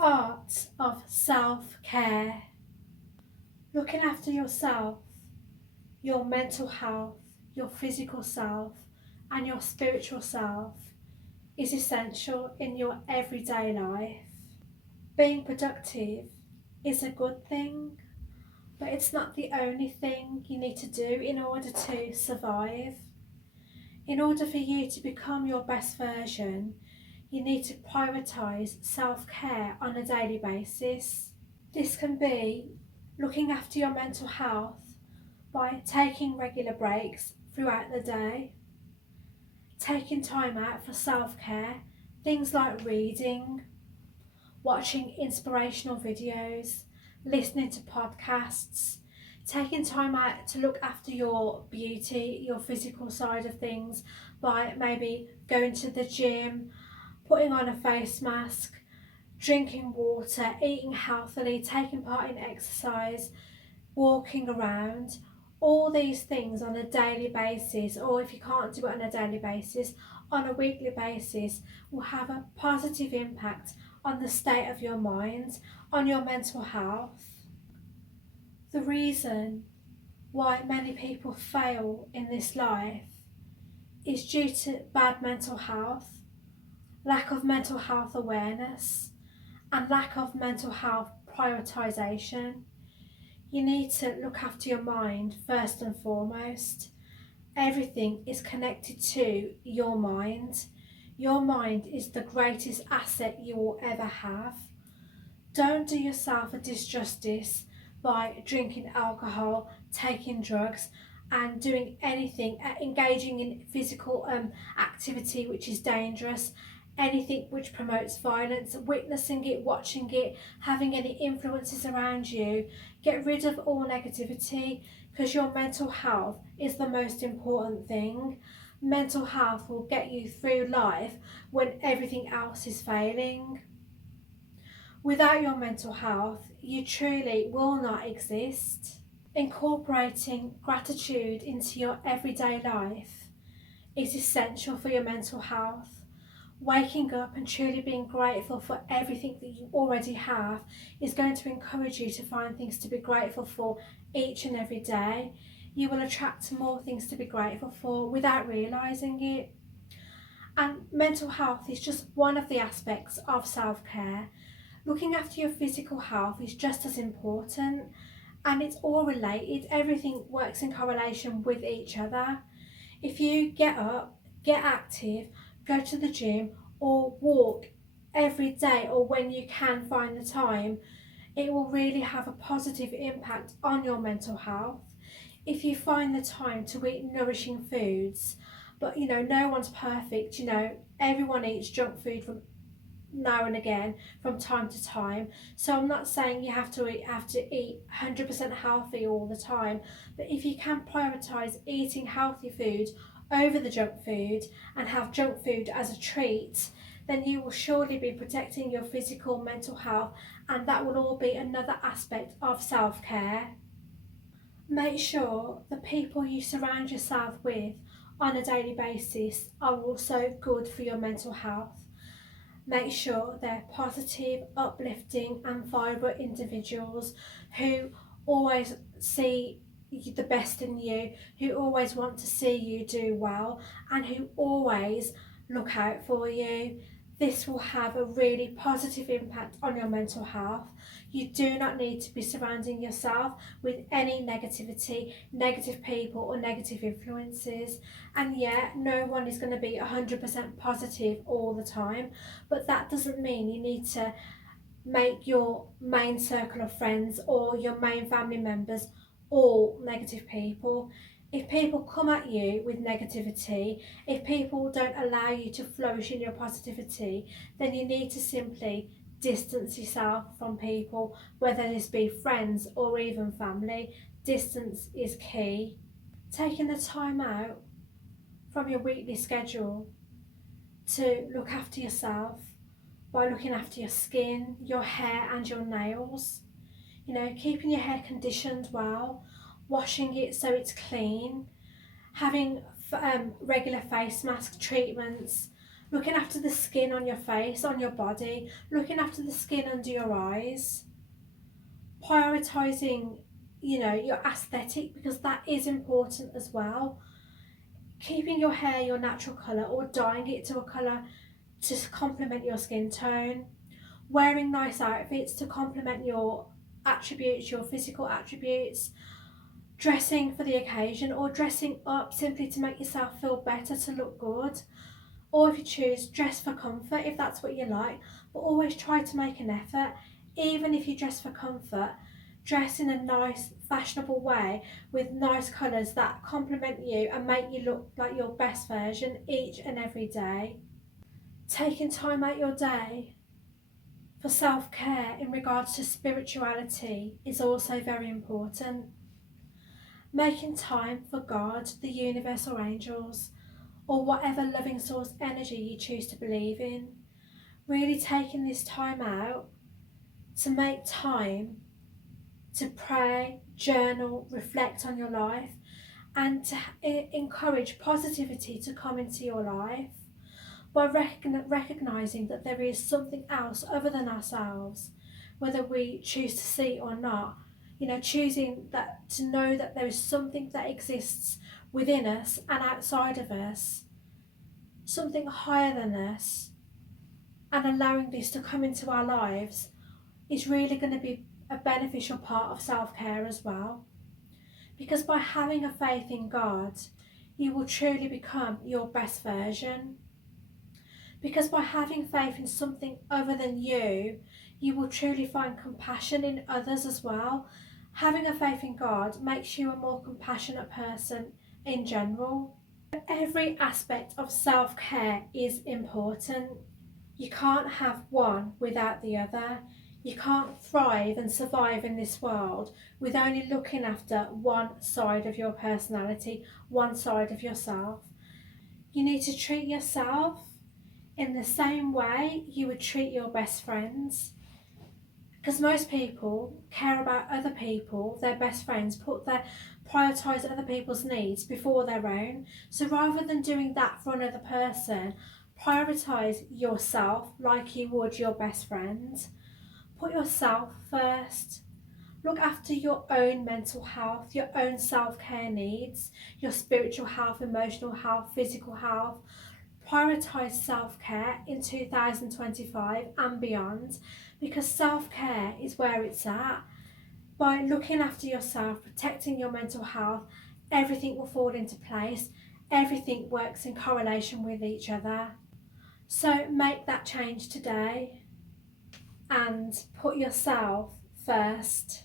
art of self-care. Looking after yourself, your mental health, your physical self, and your spiritual self is essential in your everyday life. Being productive is a good thing, but it's not the only thing you need to do in order to survive. In order for you to become your best version, you need to prioritise self-care on a daily basis. This can be looking after your mental health by taking regular breaks throughout the day, taking time out for self-care, things like reading, watching inspirational videos, listening to podcasts, taking time out to look after your beauty, your physical side of things by maybe going to the gym, putting on a face mask, drinking water, eating healthily, taking part in exercise, walking around. All these things on a daily basis, or if you can't do it on a daily basis, on a weekly basis, will have a positive impact on the state of your mind, on your mental health. The reason why many people fail in this life is due to bad mental health, lack of mental health awareness, and lack of mental health prioritisation. You need to look after your mind first and foremost. Everything is connected to your mind. Your mind is the greatest asset you will ever have. Don't do yourself a disjustice by drinking alcohol, taking drugs, and doing anything, engaging in physical activity which is dangerous, anything which promotes violence, witnessing it, watching it, having any influences around you. Get rid of all negativity, because your mental health is the most important thing. Mental health will get you through life when everything else is failing. Without your mental health, you truly will not exist. Incorporating gratitude into your everyday life is essential for your mental health. Waking up and truly being grateful for everything that you already have is going to encourage you to find things to be grateful for each and every day. You will attract more things to be grateful for without realising it. And mental health is just one of the aspects of self-care. Looking after your physical health is just as important, and it's all related. Everything works in correlation with each other. If you get up, get active, go to the gym or walk every day, or when you can find the time, it will really have a positive impact on your mental health. If you find the time to eat nourishing foods, but no one's perfect, everyone eats junk food from now and again, from time to time. So I'm not saying you have to eat 100% healthy all the time, but if you can prioritise eating healthy food over the junk food and have junk food as a treat, then you will surely be protecting your physical, mental health, and that will all be another aspect of self-care. Make sure the people you surround yourself with on a daily basis are also good for your mental health. Make sure they're positive, uplifting and vibrant individuals who always see the best in you, who always want to see you do well, and who always look out for you. This will have a really positive impact on your mental health. You do not need to be surrounding yourself with any negativity, negative people or negative influences. And yeah, no one is going to be 100% positive all the time, but that doesn't mean you need to make your main circle of friends or your main family members all negative people. If people come at you with negativity, if people don't allow you to flourish in your positivity, then you need to simply distance yourself from people, whether this be friends or even family. Distance is key. Taking the time out from your weekly schedule to look after yourself by looking after your skin, your hair and your nails. Keeping your hair conditioned well, washing it so it's clean, having regular face mask treatments, looking after the skin on your face, on your body, looking after the skin under your eyes, prioritising, your aesthetic, because that is important as well. Keeping your hair your natural colour or dyeing it to a colour to complement your skin tone. Wearing nice outfits to complement your attributes, your physical attributes. Dressing for the occasion or dressing up simply to make yourself feel better, to look good. Or if you choose, dress for comfort if that's what you like, but always try to make an effort. Even if you dress for comfort, dress in a nice, fashionable way with nice colours that complement you and make you look like your best version each and every day. Taking time out your day for self-care in regards to spirituality is also very important. Making time for God, the universe or angels, or whatever loving source energy you choose to believe in. Really taking this time out to make time to pray, journal, reflect on your life, and to encourage positivity to come into your life by recognising that there is something else other than ourselves, whether we choose to see or not. Choosing that, to know that there is something that exists within us and outside of us, something higher than us, and allowing this to come into our lives is really going to be a beneficial part of self-care as well. Because by having a faith in God, you will truly become your best version. Because by having faith in something other than you, you will truly find compassion in others as well. Having a faith in God makes you a more compassionate person in general. Every aspect of self-care is important. You can't have one without the other. You can't thrive and survive in this world with only looking after one side of your personality, one side of yourself. You need to treat yourself in the same way you would treat your best friends. Because most people care about other people, their best friends, prioritise other people's needs before their own. So rather than doing that for another person, prioritise yourself like you would your best friend. Put yourself first. Look after your own mental health, your own self-care needs, your spiritual health, emotional health, physical health. Prioritise self-care in 2025 and beyond, because self-care is where it's at. By looking after yourself, protecting your mental health, everything will fall into place. Everything works in correlation with each other. So make that change today and put yourself first.